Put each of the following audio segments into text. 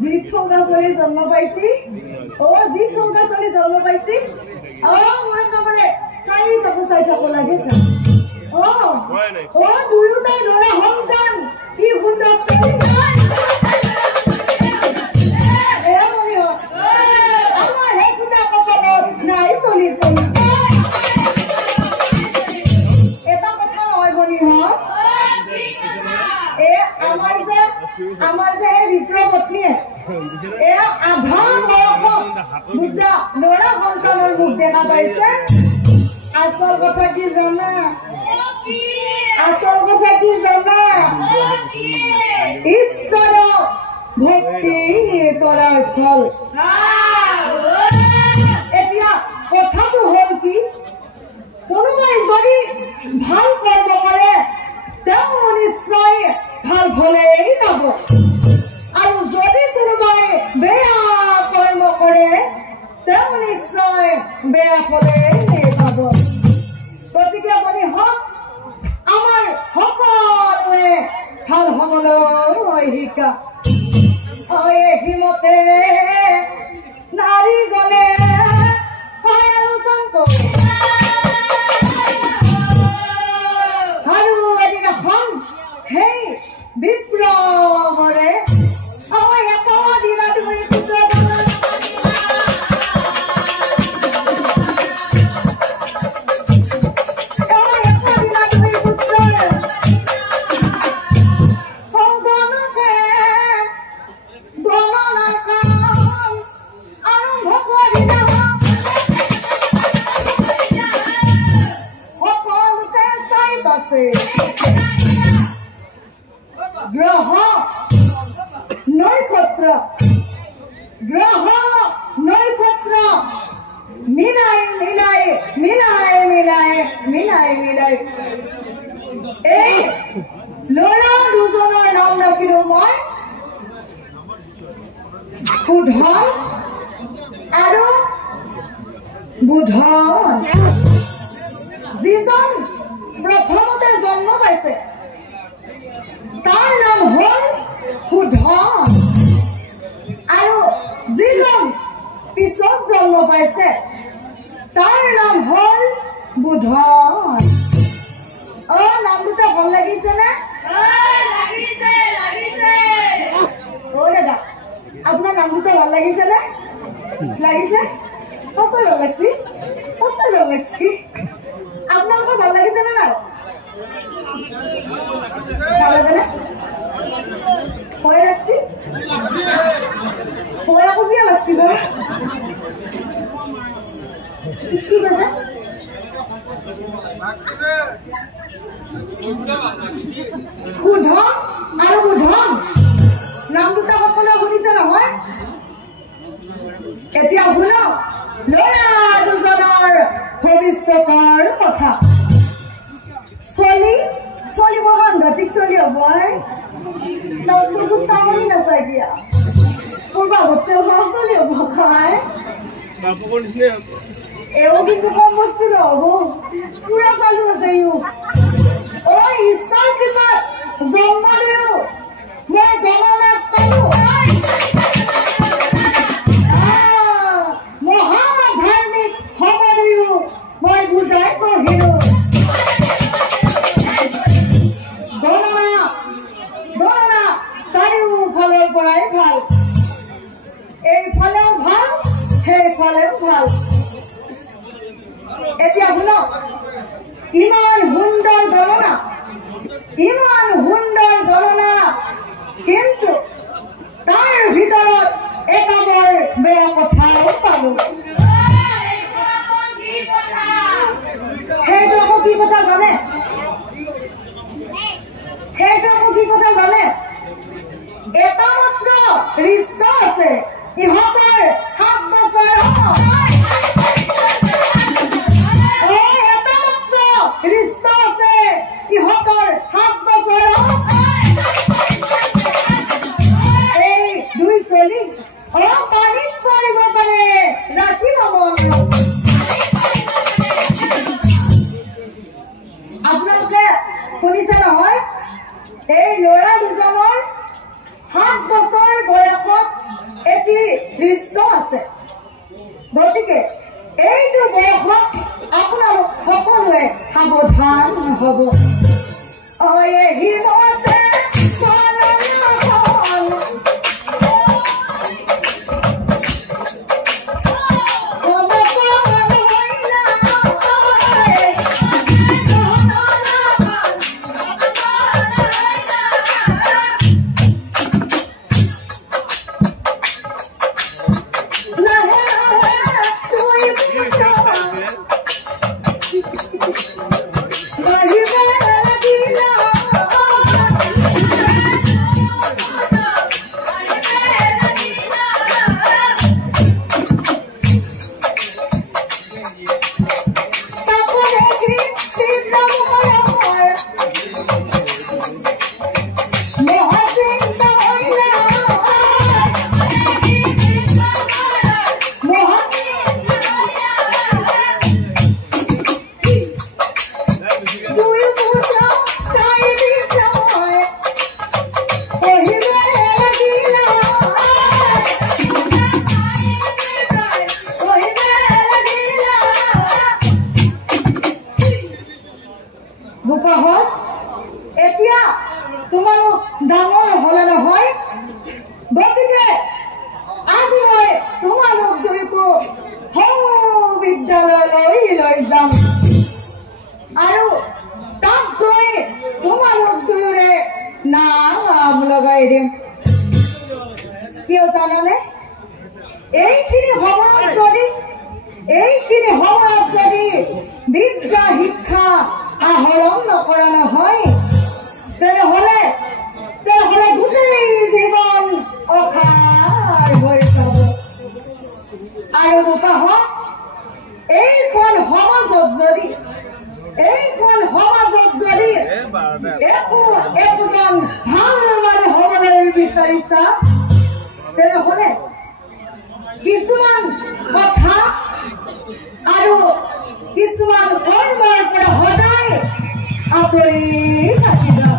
জিত থকা ছোৱালী জন্ম পাইছি জিত থকা ছোৱালী জন্ম পাইছি মই একেবাৰে চাই থাকো লাগিছে দুয়োটাই ল'ৰা সন্তান কি সুন্দৰ ছোৱালী আমাৰ সেই কুটা কপালত নাই চলি পৰি এটা কথা নহয় মণিহঁত আমাৰ যে বিপ্লৱ পত্নীয়ে আধা দুটা ল'ৰা সন্তানৰ মুখ দেখা পাইছে আচল কথা কি জানা ঈশ্বৰক ভক্তি কৰাৰ ফল এতিয়া কথাটো হ'ল কি কোনোবাই যদি ভাল কৰ্ম কৰে তেওঁ নিশ্চয় ভাল ফলেই পাব আৰু যদি কোনোবাই বেয়া কৰ্ম কৰে তেওঁ নিশ্চয় বেয়া ফলেই পাব গতিকে আপুনি হওক আমাৰ সকলোৱে ভাল হ'বলৈ শিকা হিমতে নাৰী গলে আৰু এদিনাখন সেই বিপ্লৱৰে এটা দিনা তুমি গ্ৰহ নক্ষত্ৰ মিলাই এই ল'ৰা দুজনৰ নাম ৰাখিলো মই সুধন আৰু বুধন যিজন প্ৰথমতে জন্ম পাইছে তাৰ নাম হ'ল সুধন আৰু যিজন পিছত জন্ম পাইছে তাৰ নাম হ'ল বুধন নাম দুটা ভাল লাগিছে নে দাদা আপোনাৰ নাম দুটা ভাল লাগিছে নে লাগিছে সঁচাই ভাল লাগছি আপোনালোকৰ ভাল লাগিছে নে নাই ভাল লাগে নে ভয় লাগছি ভয় আকৌ কিয় লাগছি বা কি কৈছে সুধন আৰু বুধন নাম দুটা সকলোৱে শুনিছে নহয় এতিয়া শুনক ল'ৰা দুজনৰ ভৱিষ্যতৰ কথা ছোৱালী বৰ সাংঘাতিক ছোৱালী হ'ব চামনি নাচাই দিয়া মোৰ বাবুতে ছোৱালী হ'ব খাই এও কিন্তু কম বস্তু নহ'ব পুৰা চালু আছে ঈশ্বৰ কৃপাত জন্ম দিলো মই গণনা পালো মহাধাৰ্মিক সমৰিও মই বুজাই পঢ়িলো গণনা চাৰিওফালৰ পৰাই ভাল এইফালেও ভাল সেইফালেও ভাল এতিয়া শুনক ইমান সুন্দৰ গণনা কিন্তু তাৰ ভিতৰত এটা বৰ বেয়া কথাও পালো সেইটো আকৌ কি কথা জানে এটা মাত্ৰ ৰিষ্ট আছে ইহঁতৰ 7 বছৰ ৰিষ্ট আছে ইহঁতৰ 7 বছৰ এই দুই চলি পানীত পৰিব পাৰে ৰাখিব মন আপোনালোকে শুনিছে নহয় এই ল'ৰা দুজনৰ 7 বছৰ বয়সত কৃষ্ণ আছে গতিকে এইটো বয়সত আপোনালোক সকলোৱে সাৱধান হ'ব হিমতে এতিয়া তোমালোক ডাঙৰ হলে নহয় গতিকে আজি মই তোমালোক দুইকো বিদ্যালয়লৈ লৈ যাম আৰু তাত গৈ তোমালোক দুয়োৰে নাম লগাই দিম কিয় জানানে এইখিনি সময়ত যদি বিদ্যা শিক্ষা আহৰণ নকৰা নহয় তেনেহলে গোটেই জীৱন অসাৰ হৈ যাব আৰু বোপাহত এইখন সমাজত যদি একোজন ভাল মানুহ হবলৈ বিচাৰিছা তেনেহলে কিছুমান কথা আৰু কিছুমান কৰ্মৰ পৰা সদায় আঁতৰি থাকিবা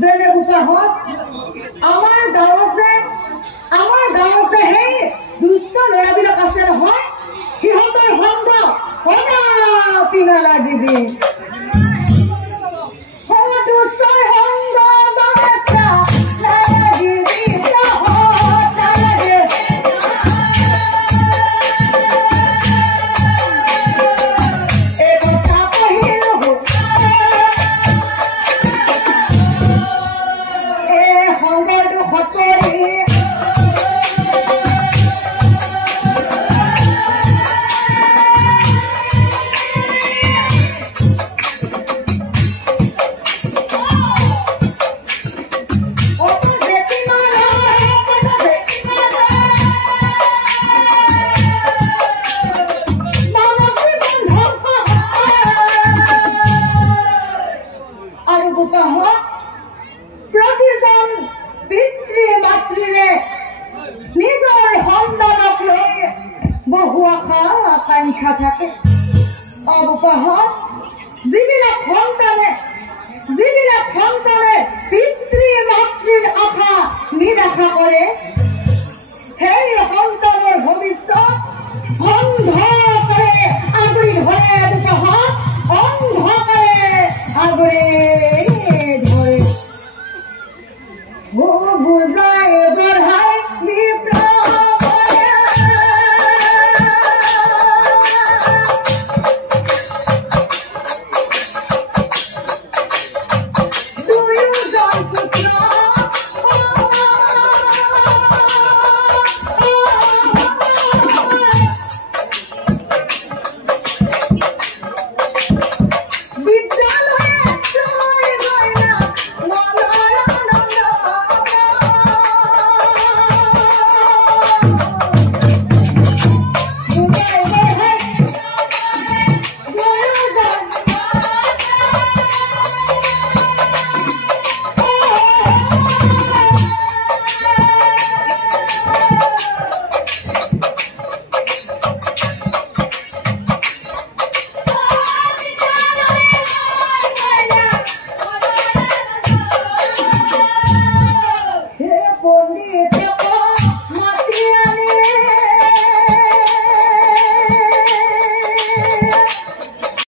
যেনে বোপাহত আমাৰ গাঁৱত সেই দুষ্ট ল'ৰাবিলাক আছে নহয় সিহঁতৰ সংগ কদাপি নালাগিবি দুষ্টৰ সংগ প্ৰতিজন পিতৃ মাতৃৰে নিজৰ সন্তানক লৈ বহু আশা আকাংক্ষা থাকে অৱপাহত যিবিলাক সন্তানে পিতৃ মাতৃৰ আশা নিৰাশা কৰে সেই সন্তানৰ ভৱিষ্যত অন্ধকাৰে আগুৰি ধৰে অৱপাহত অন্ধকাৰে আগুৰি ধৰে বুজাই বঢ়াই দুয়োজন